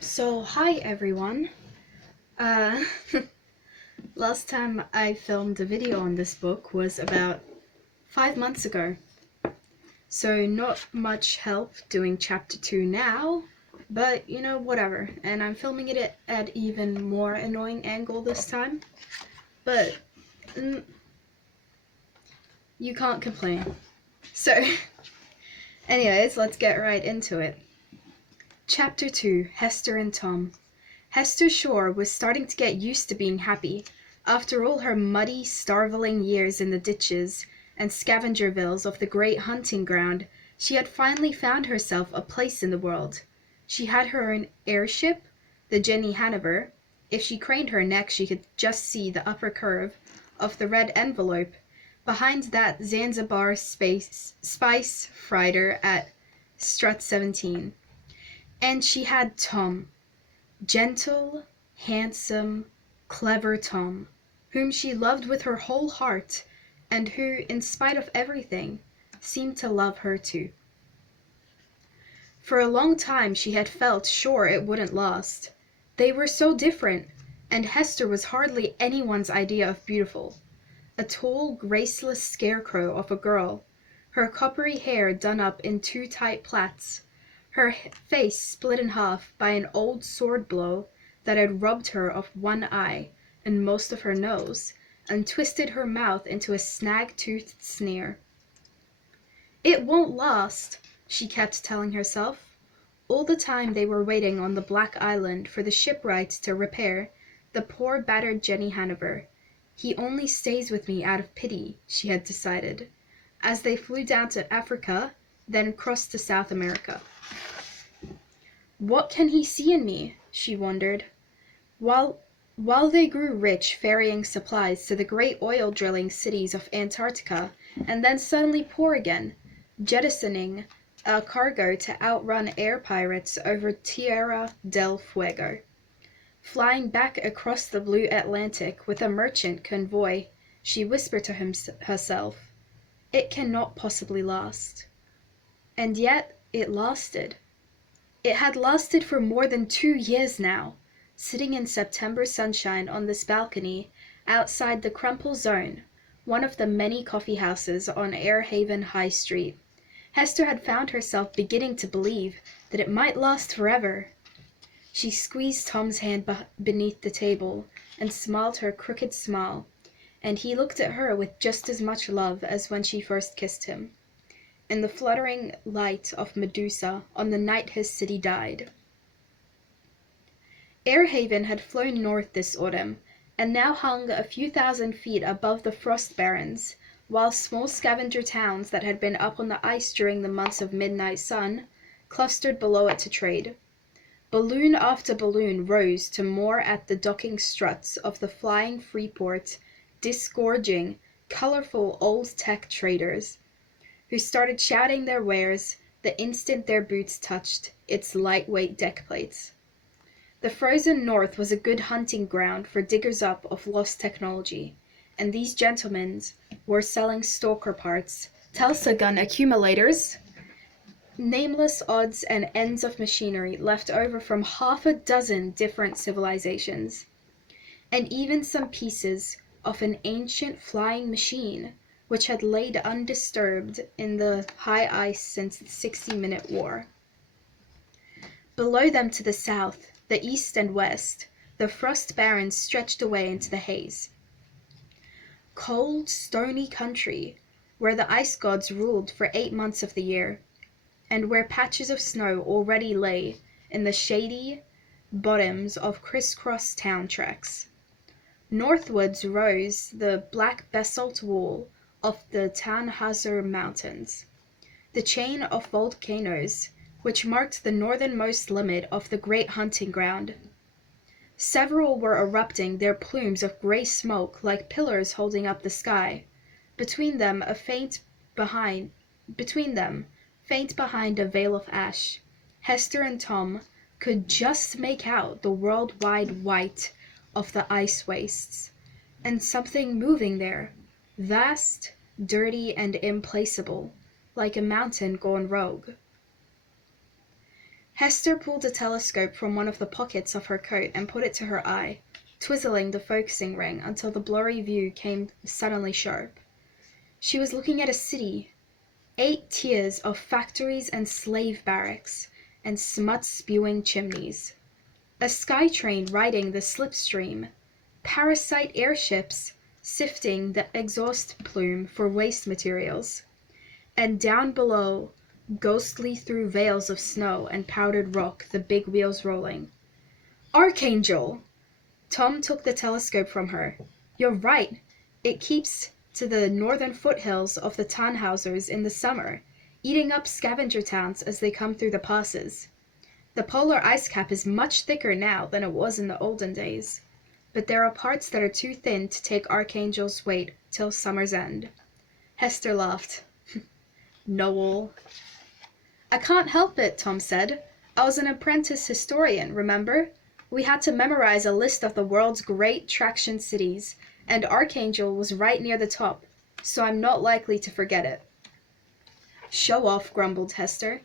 So hi everyone. Uh, last time I filmed a video on this book was about 5 months ago. So not much help doing chapter 2 now, but whatever. And I'm filming it at even more annoying angle this time. But you can't complain. So anyways, let's get right into it. Chapter 2, Hester and Tom. Hester Shore was starting to get used to being happy. After all her muddy, starveling years in the ditches and scavengervilles of the great hunting ground, she had finally found herself a place in the world. She had her own airship, the Jenny Hanover. If she craned her neck, she could just see the upper curve of the red envelope. Behind that, Zanzibar spice freighter at strut 17. And she had Tom. Gentle, handsome, clever Tom, whom she loved with her whole heart, and who, in spite of everything, seemed to love her too. For a long time she had felt sure it wouldn't last. They were so different, and Hester was hardly anyone's idea of beautiful. A tall, graceless scarecrow of a girl, her coppery hair done up in two tight plaits, her face split in half by an old sword blow that had robbed her of one eye and most of her nose, and twisted her mouth into a snag-toothed sneer. "It won't last," she kept telling herself. All the time they were waiting on the Black Island for the shipwright to repair the poor battered Jenny Hanover. "He only stays with me out of pity," she had decided, as they flew down to Africa, then crossed to South America. "What can he see in me?" she wondered. While they grew rich ferrying supplies to the great oil-drilling cities of Antarctica, and then suddenly poor again, jettisoning a cargo to outrun air pirates over Tierra del Fuego, flying back across the blue Atlantic with a merchant convoy, she whispered to herself, "It cannot possibly last." And yet it lasted. It had lasted for more than 2 years now. Sitting in September sunshine on this balcony outside the Crumple Zone, one of the many coffee houses on Airhaven High Street, Hester had found herself beginning to believe that it might last forever. She squeezed Tom's hand beneath the table and smiled her crooked smile, and he looked at her with just as much love as when she first kissed him, in the fluttering light of Medusa on the night his city died. Airhaven had flown north this autumn, and now hung a few thousand feet above the frost barrens, while small scavenger towns that had been up on the ice during the months of midnight sun clustered below it to trade. Balloon after balloon rose to moor at the docking struts of the flying Freeport, disgorging, colorful old-tech traders, who started shouting their wares the instant their boots touched its lightweight deck plates. The frozen north was a good hunting ground for diggers-up of lost technology, and these gentlemen were selling stalker parts, Telsa gun accumulators, nameless odds and ends of machinery left over from half a dozen different civilizations, and even some pieces of an ancient flying machine which had laid undisturbed in the high ice since the 60-minute war. Below them to the south, the east and west, the frost barrens stretched away into the haze. Cold, stony country, where the ice gods ruled for 8 months of the year, and where patches of snow already lay in the shady bottoms of crisscross town tracks. Northwards rose the black basalt wall of the Tannhäuser Mountains, the chain of volcanoes which marked the northernmost limit of the great hunting ground. Several were erupting their plumes of gray smoke like pillars holding up the sky. Between them, faint behind a veil of ash, Hester and Tom could just make out the world-wide white of the ice wastes, and something moving there, vast, dirty, and implaceable, like a mountain gone rogue. Hester pulled a telescope from one of the pockets of her coat and put it to her eye, twizzling the focusing ring until the blurry view came suddenly sharp. She was looking at a city, 8 tiers of factories and slave barracks, and smut-spewing chimneys. A sky train riding the slipstream, parasite airships sifting the exhaust plume for waste materials, and down below, ghostly through veils of snow and powdered rock, the big wheels rolling. Archangel! Tom took the telescope from her. You're right. It keeps to the northern foothills of the Tannhausers in the summer, eating up scavenger towns as they come through the passes. The polar ice cap is much thicker now than it was in the olden days, but there are parts that are too thin to take Archangel's weight till summer's end. Hester laughed. Noel. I can't help it, Tom said. I was an apprentice historian, remember? We had to memorize a list of the world's great traction cities, and Archangel was right near the top, so I'm not likely to forget it. Show off, grumbled Hester.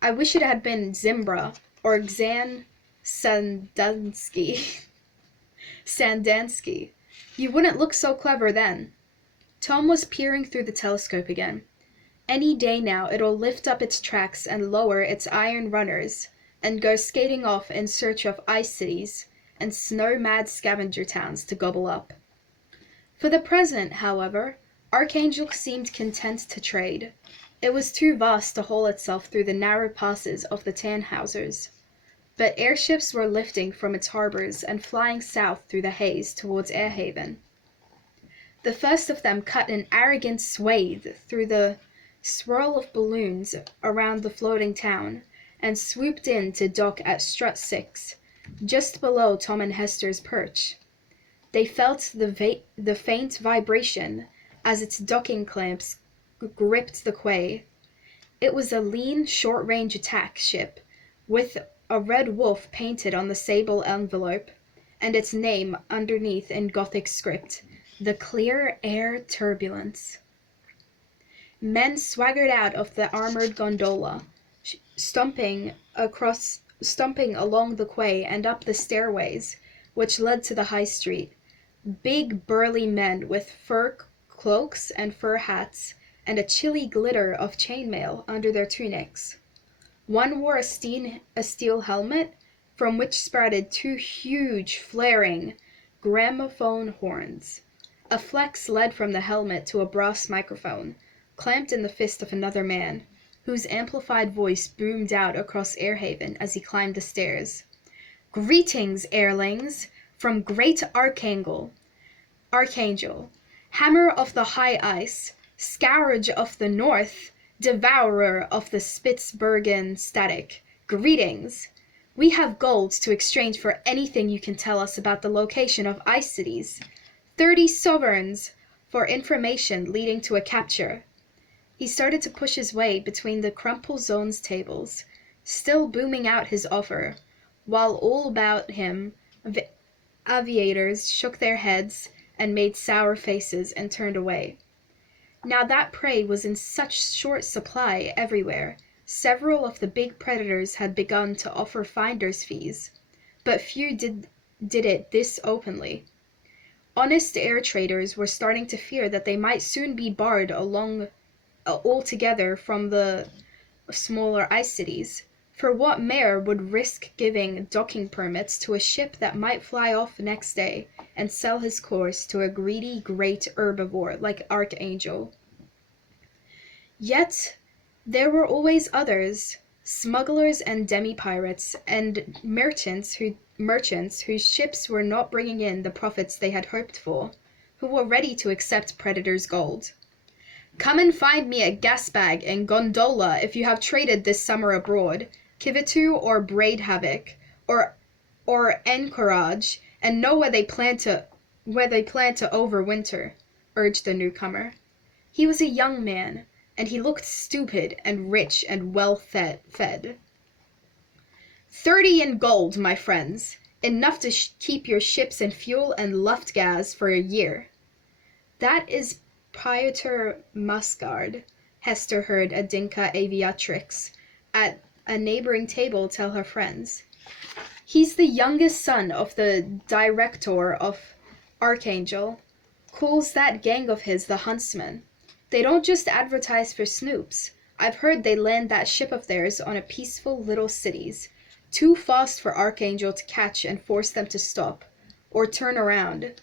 I wish it had been Zimbra or Xan Sandansky. Sandansky. You wouldn't look so clever then. Tom was peering through the telescope again. Any day now it'll lift up its tracks and lower its iron runners and go skating off in search of ice cities and snow-mad scavenger towns to gobble up. For the present, however, Archangel seemed content to trade. It was too vast to haul itself through the narrow passes of the Tannhausers. But airships were lifting from its harbors and flying south through the haze towards Airhaven. The first of them cut an arrogant swathe through the swirl of balloons around the floating town and swooped in to dock at Strut 6, just below Tom and Hester's perch. They felt the faint vibration as its docking clamps gripped the quay. It was a lean, short-range attack ship with a red wolf painted on the sable envelope, and its name underneath in Gothic script, the Clear Air Turbulence. Men swaggered out of the armored gondola, stumping along the quay and up the stairways which led to the high street. Big burly men with fur cloaks and fur hats, and a chilly glitter of chainmail under their tunics. One wore a steel helmet, from which sprouted 2 huge, flaring gramophone horns. A flex led from the helmet to a brass microphone, clamped in the fist of another man, whose amplified voice boomed out across Airhaven as he climbed the stairs. Greetings, airlings, from great Archangel, hammer of the high ice, scourge of the north, devourer of the Spitzbergen static. Greetings! We have gold to exchange for anything you can tell us about the location of ice cities. 30 sovereigns for information leading to a capture. He started to push his way between the crumple zone's tables, still booming out his offer, while all about him aviators shook their heads and made sour faces and turned away. Now that prey was in such short supply everywhere, several of the big predators had begun to offer finder's fees, but few did it this openly. Honest air traders were starting to fear that they might soon be barred altogether from the smaller ice cities, for what mayor would risk giving docking permits to a ship that might fly off next day and sell his course to a greedy great herbivore like Archangel? Yet there were always others, smugglers and demi-pirates, and merchants whose ships were not bringing in the profits they had hoped for, who were ready to accept predators' gold. Come and find me at Gasbag and Gondola if you have traded this summer abroad, Kivitu or Braid Havoc, or Anchorage, and know where they plan to overwinter, urged the newcomer. He was a young man, and he looked stupid and rich and well fed. 30 in gold, my friends, enough to keep your ships in fuel and luftgas for a year. That is Pieter Musgard, Hester heard a Dinka aviatrix at a neighboring table tell her friends. He's the youngest son of the director of Archangel. Calls that gang of his the Huntsmen. They don't just advertise for snoops. I've heard they land that ship of theirs on a peaceful little cities, too fast for Archangel to catch and force them to stop, or turn around.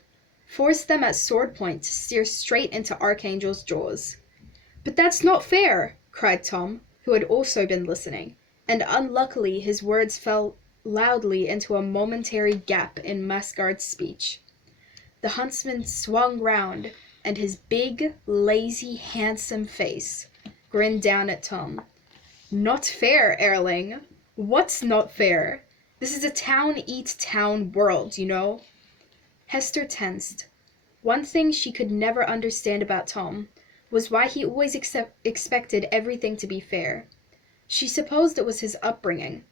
Force them at sword point to steer straight into Archangel's jaws. But that's not fair, cried Tom, who had also been listening, and unluckily his words fell loudly into a momentary gap in Mascard's speech. The huntsman swung round, and his big, lazy, handsome face grinned down at Tom. Not fair, Erling. What's not fair? This is a town-eat-town world, you know. Hester tensed. One thing she could never understand about Tom was why he always expected everything to be fair. She supposed it was his upbringing.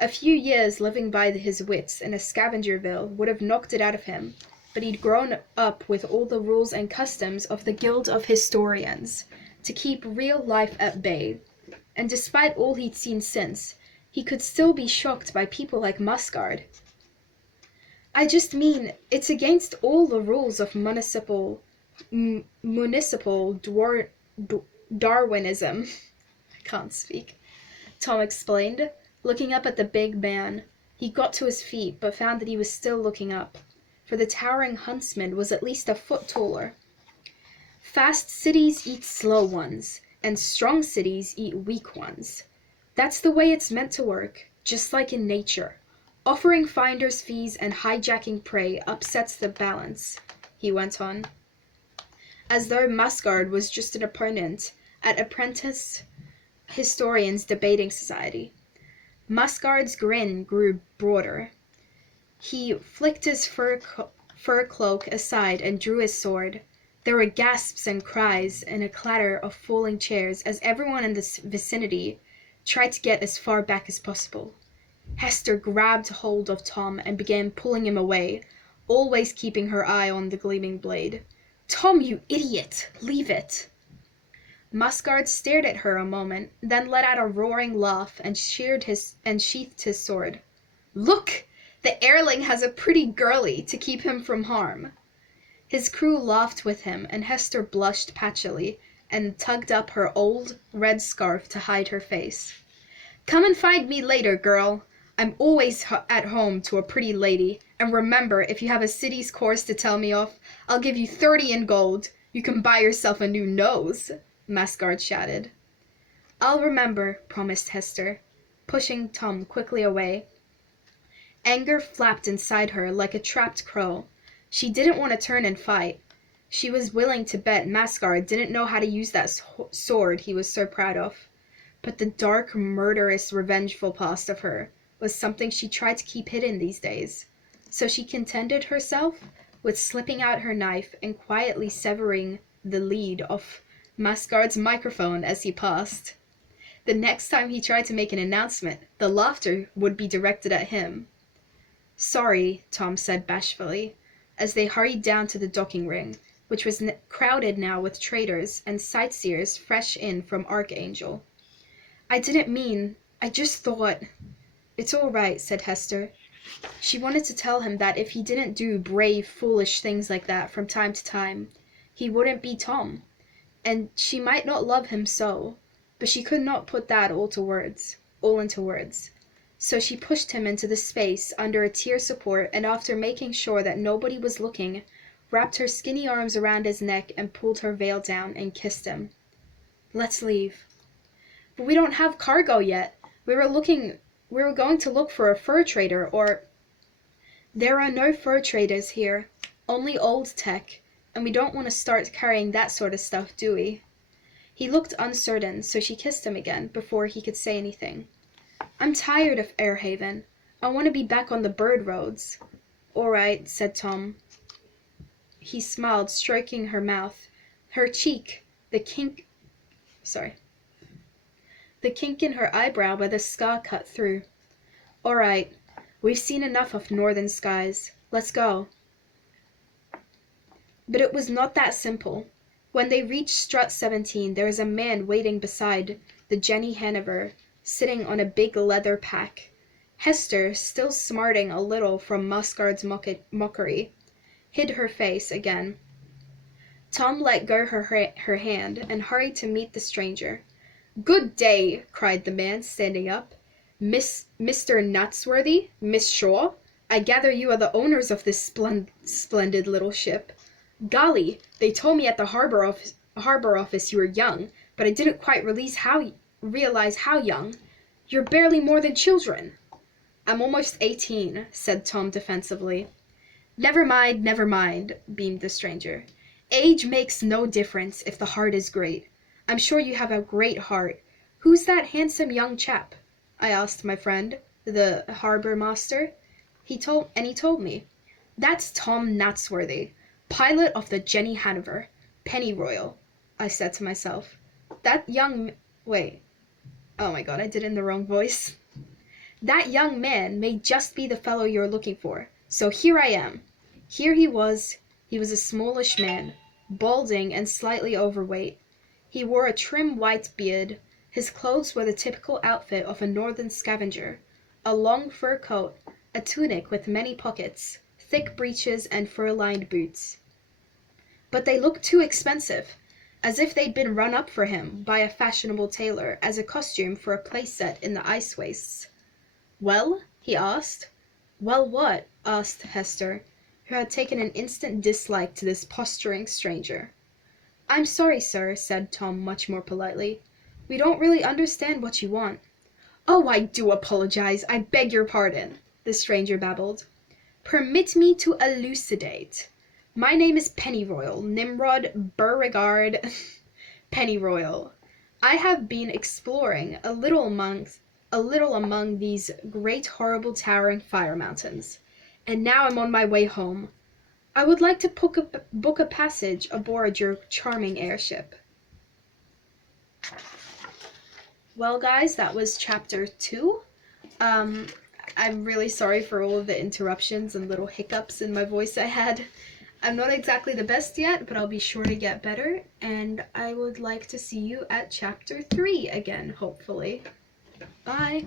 A few years living by his wits in a scavengerville would have knocked it out of him, but he'd grown up with all the rules and customs of the Guild of Historians to keep real life at bay, and despite all he'd seen since, he could still be shocked by people like Mascard. I just mean, it's against all the rules of municipal Darwinism. I can't speak. Tom explained, looking up at the big man. He got to his feet, but found that he was still looking up, for the towering huntsman was at least a foot taller. Fast cities eat slow ones, and strong cities eat weak ones. That's the way it's meant to work, just like in nature. Offering finder's fees and hijacking prey upsets the balance, he went on, as though Mascard was just an opponent at Apprentice Historians Debating Society. Mascard's grin grew broader. He flicked his fur cloak aside and drew his sword. There were gasps and cries and a clatter of falling chairs as everyone in the vicinity tried to get as far back as possible. Hester grabbed hold of Tom and began pulling him away, always keeping her eye on the gleaming blade. "Tom, you idiot! Leave it!" Mascard stared at her a moment, then let out a roaring laugh and sheathed his sword. "Look! The Erling has a pretty girlie to keep him from harm." His crew laughed with him, and Hester blushed patchily and tugged up her old red scarf to hide her face. "Come and find me later, girl. I'm always at home to a pretty lady, and remember, if you have a city's course to tell me of, I'll give you 30 in gold. You can buy yourself a new nose," Mascard shouted. "I'll remember," promised Hester, pushing Tom quickly away. Anger flapped inside her like a trapped crow. She didn't want to turn and fight. She was willing to bet Mascard didn't know how to use that sword he was so proud of. But the dark, murderous, revengeful past of her was something she tried to keep hidden these days. So she contented herself with slipping out her knife and quietly severing the lead of Mascard's microphone as he passed. The next time he tried to make an announcement, the laughter would be directed at him. "Sorry," Tom said bashfully, as they hurried down to the docking ring, which was crowded now with traders and sightseers fresh in from Archangel. "I didn't mean, I just thought—" "It's all right," said Hester. She wanted to tell him that if he didn't do brave, foolish things like that from time to time, he wouldn't be Tom, and she might not love him so, but she could not put that all into words. So she pushed him into the space under a tier support, and after making sure that nobody was looking, wrapped her skinny arms around his neck and pulled her veil down and kissed him. "Let's leave." "But we don't have cargo yet. We were going to look for a fur trader or—" "There are no fur traders here, only old tech, and we don't want to start carrying that sort of stuff, do we?" He looked uncertain, so she kissed him again before he could say anything. "I'm tired of Airhaven. I want to be back on the bird roads." "All right," said Tom. He smiled, stroking her mouth, her cheek, the kink in her eyebrow where the scar cut through. "All right. We've seen enough of northern skies. Let's go." But it was not that simple. When they reached Strut 17, there was a man waiting beside the Jenny Hanover sitting on a big leather pack. Hester, still smarting a little from Muscard's mockery, hid her face again. Tom let go her hand and hurried to meet the stranger. "Good day!" cried the man, standing up. Mr. Nutsworthy? Miss Shaw? I gather you are the owners of this splendid little ship. Golly, they told me at the harbor office you were young, but I didn't quite realize how young. You're barely more than children." "I'm almost 18, said Tom defensively. Never mind, beamed the stranger. Age makes no difference if the heart is great. I'm sure you have a great heart. Who's that handsome young chap?" I asked my friend, the harbor master. He told me. "That's Tom Natsworthy, pilot of the Jenny Hanover, Pennyroyal," I said to myself. Wait. Oh my god, I did it in the wrong voice. "That young man may just be the fellow you're looking for. So here I am." Here he was. He was a smallish man, balding and slightly overweight. He wore a trim white beard. His clothes were the typical outfit of a northern scavenger: a long fur coat, a tunic with many pockets, thick breeches, and fur-lined boots. But they looked too expensive, as if they'd been run up for him by a fashionable tailor as a costume for a play set in the ice wastes. "Well?" he asked. "Well, what?" asked Hester, who had taken an instant dislike to this posturing stranger. "I'm sorry, sir," said Tom much more politely. "We don't really understand what you want." "Oh, I do apologize. I beg your pardon," the stranger babbled. "Permit me to elucidate. My name is Pennyroyal, Nimrod Beauregard Pennyroyal. I have been exploring a little among these great, horrible, towering fire mountains, and now I'm on my way home. I would like to book a passage aboard your charming airship." Well, guys, that was chapter 2. I'm really sorry for all of the interruptions and little hiccups in my voice I had. I'm not exactly the best yet, but I'll be sure to get better, and I would like to see you at chapter 3 again, hopefully. Bye!